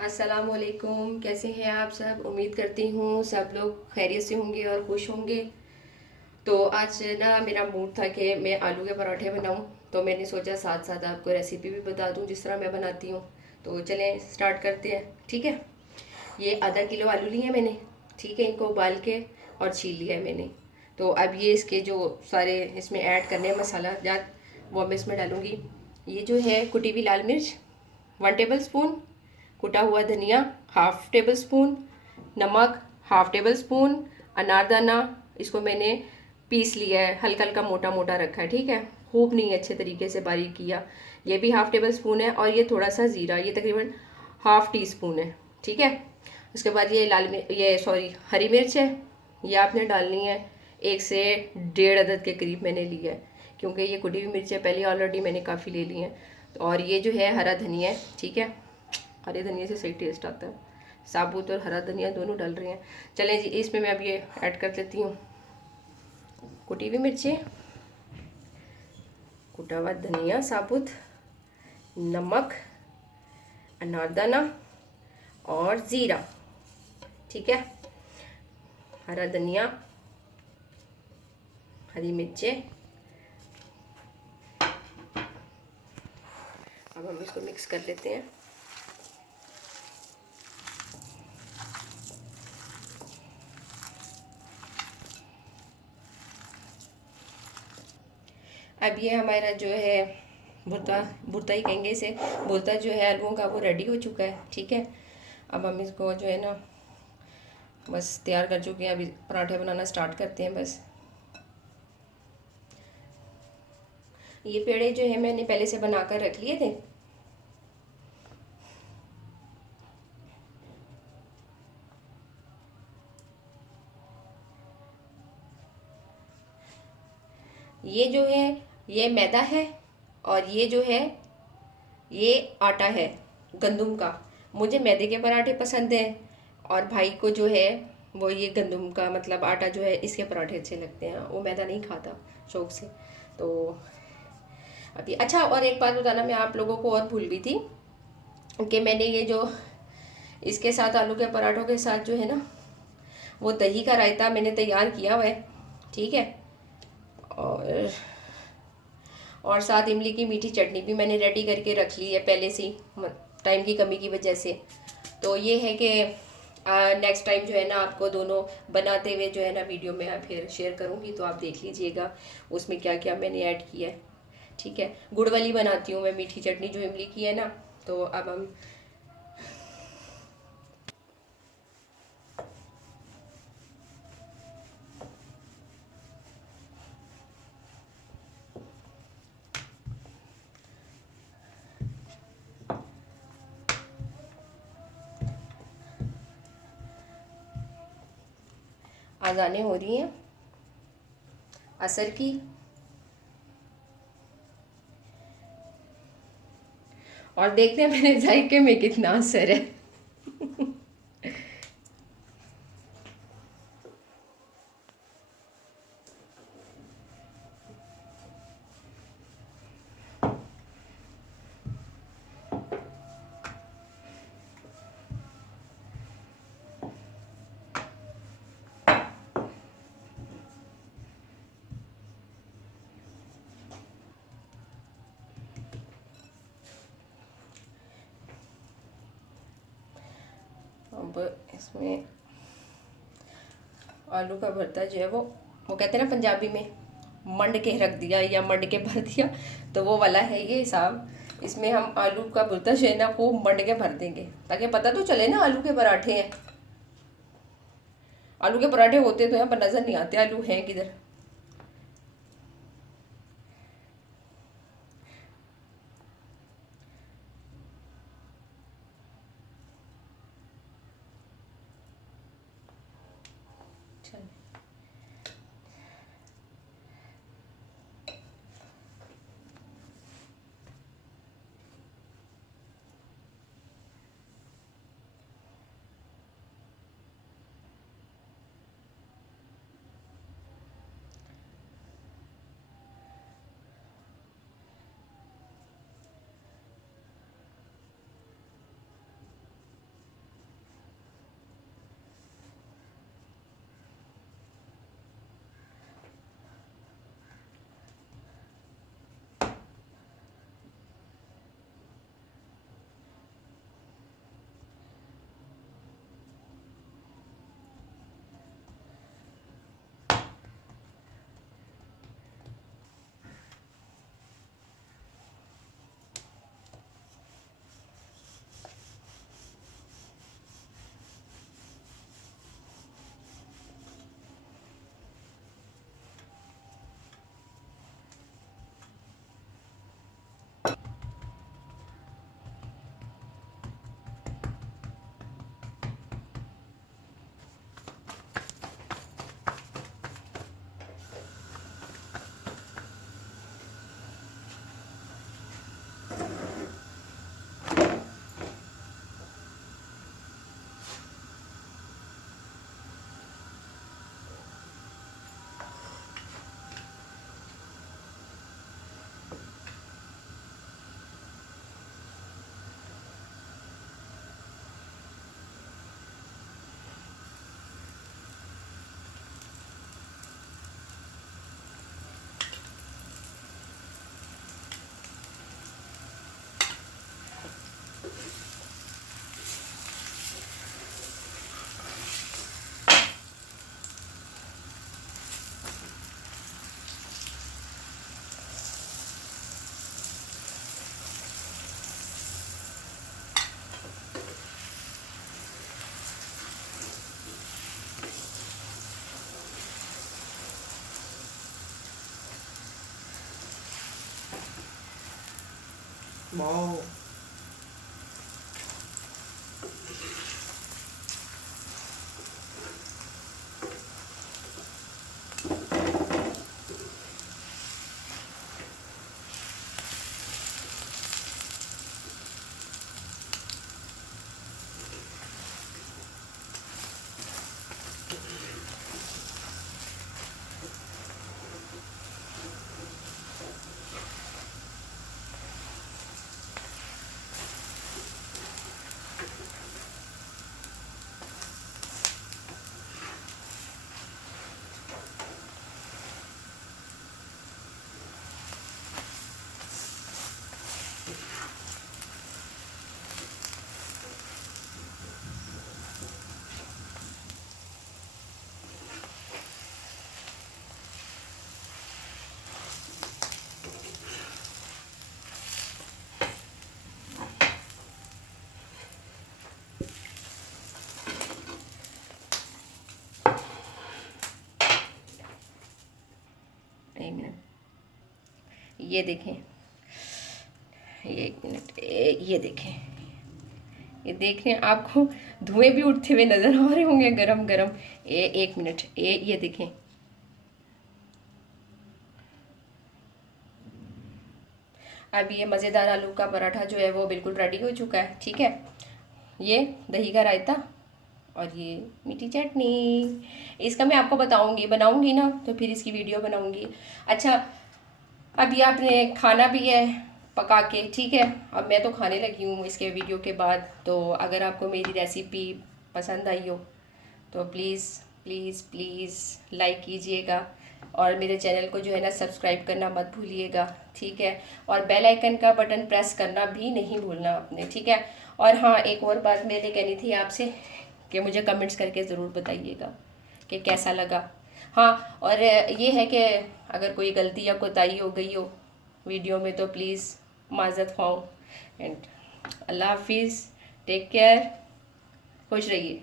अस्सलामुअलैकुम। कैसे हैं आप सब? उम्मीद करती हूँ सब लोग खैरियत से होंगे और खुश होंगे। तो आज ना मेरा मूड था कि मैं आलू के पराठे बनाऊँ, तो मैंने सोचा साथ साथ आपको रेसिपी भी बता दूँ जिस तरह मैं बनाती हूँ। तो चलें स्टार्ट करते हैं, ठीक है। ये आधा किलो आलू लिए हैं मैंने, ठीक है। इनको उबाल के और छील लिया है मैंने। तो अब ये इसके जो सारे इसमें ऐड करने हैं मसाला जात, वो मैं इसमें डालूँगी। ये जो है कुटी हुई लाल मिर्च 1 टेबल स्पून, कुटा हुआ धनिया 1/2 टेबल स्पून, नमक 1/2 टेबल स्पून, अनारदाना इसको मैंने पीस लिया है, हल्का हल्का मोटा मोटा रखा है, ठीक है। खूब नहीं अच्छे तरीके से बारीक किया। ये भी 1/2 टेबल स्पून है। और ये थोड़ा सा ज़ीरा, ये तकरीबन 1/2 टी स्पून है, ठीक है। उसके बाद ये ये सॉरी हरी मिर्च है, ये आपने डालनी है 1 से 1.5 अदद के करीब मैंने लिया है, क्योंकि ये कुटी हुई मिर्च है, पहले ऑलरेडी मैंने काफ़ी ले ली है। और ये जो है हरा धनिया है, ठीक है। हरे धनिया से सही टेस्ट आता है, साबुत और हरा धनिया दोनों डल रहे हैं। चलें जी, इसमें मैं अब ये ऐड कर देती हूँ कुटी हुई मिर्चें, कुटा हुआ धनिया साबुत, नमक, अनारदाना और ज़ीरा, ठीक है। हरा धनिया, हरी मिर्चें। अब हम इसको मिक्स कर लेते हैं। अब ये हमारा जो है भुर्ता भुर्ता ही कहेंगे इसे, भुर्ता जो है आलूओं का वो रेडी हो चुका है, ठीक है। अब हम इसको जो है ना बस तैयार कर चुके हैं, अभी पराठे बनाना स्टार्ट करते हैं बस। ये पेड़े जो है मैंने पहले से बना कर रख लिए थे। ये जो है ये मैदा है, और ये जो है ये आटा है गंदुम का। मुझे मैदे के पराठे पसंद हैं, और भाई को जो है वो ये गंदुम का मतलब आटा जो है इसके पराठे अच्छे लगते हैं, वो मैदा नहीं खाता शौक से। तो अभी अच्छा, और एक बात बताना मैं आप लोगों को और भूल गई थी कि मैंने ये जो इसके साथ आलू के पराठों के साथ जो है ना वो दही का रायता मैंने तैयार किया हुआ है, ठीक है। और साथ इमली की मीठी चटनी भी मैंने रेडी करके रख ली है पहले से ही, टाइम की कमी की वजह से। तो ये है कि नेक्स्ट टाइम जो है ना आपको दोनों बनाते हुए जो है ना वीडियो में फिर शेयर करूँगी, तो आप देख लीजिएगा उसमें क्या क्या मैंने ऐड किया है, ठीक है। गुड़ वाली बनाती हूँ मैं मीठी चटनी जो इमली की है ना। तो अब हम आज़ानें हो रही हैं असर की, और देखते हैं मेरे जायके में कितना असर है। अब इसमें आलू का भरता जो है वो कहते हैं ना पंजाबी में मंड के रख दिया या मंड के भर दिया, तो वो वाला है ये हिसाब। इसमें हम आलू का भरता जो है ना वो मंड के भर देंगे, ताकि पता तो चले ना आलू के पराठे हैं। आलू के पराठे होते तो यहाँ पर नज़र नहीं आते आलू हैं किधर। वाओ। एक मिनट, ये देखें, एक मिनट, ये देखें, ये देख रहे हैं, आपको धुएं भी उठते हुए नजर आ रहे होंगे गरम गरम। एक मिनट, ये देखें, अब ये मज़ेदार आलू का पराठा जो है वो बिल्कुल रेडी हो चुका है। ठीक है, ये दही का रायता और ये मीठी चटनी, इसका मैं आपको बताऊंगी, बनाऊंगी ना तो फिर इसकी वीडियो बनाऊंगी। अच्छा, अब ये आपने खाना भी है पका के, ठीक है, अब मैं तो खाने लगी हूँ इसके वीडियो के बाद। तो अगर आपको मेरी रेसिपी पसंद आई हो तो प्लीज़ प्लीज़ प्लीज़ लाइक कीजिएगा और मेरे चैनल को जो है ना सब्सक्राइब करना मत भूलिएगा। ठीक है, और बेल आइकन का बटन प्रेस करना भी नहीं भूलना आपने। ठीक है, और हाँ, एक और बात मैंने कहनी थी आपसे कि मुझे कमेंट्स करके ज़रूर बताइएगा कि कैसा लगा। हाँ, और ये है कि अगर कोई गलती या कोताही हो गई हो वीडियो में तो प्लीज़ माज़रत ख्वाह। एंड अल्लाह हाफिज़, टेक केयर, खुश रहिए।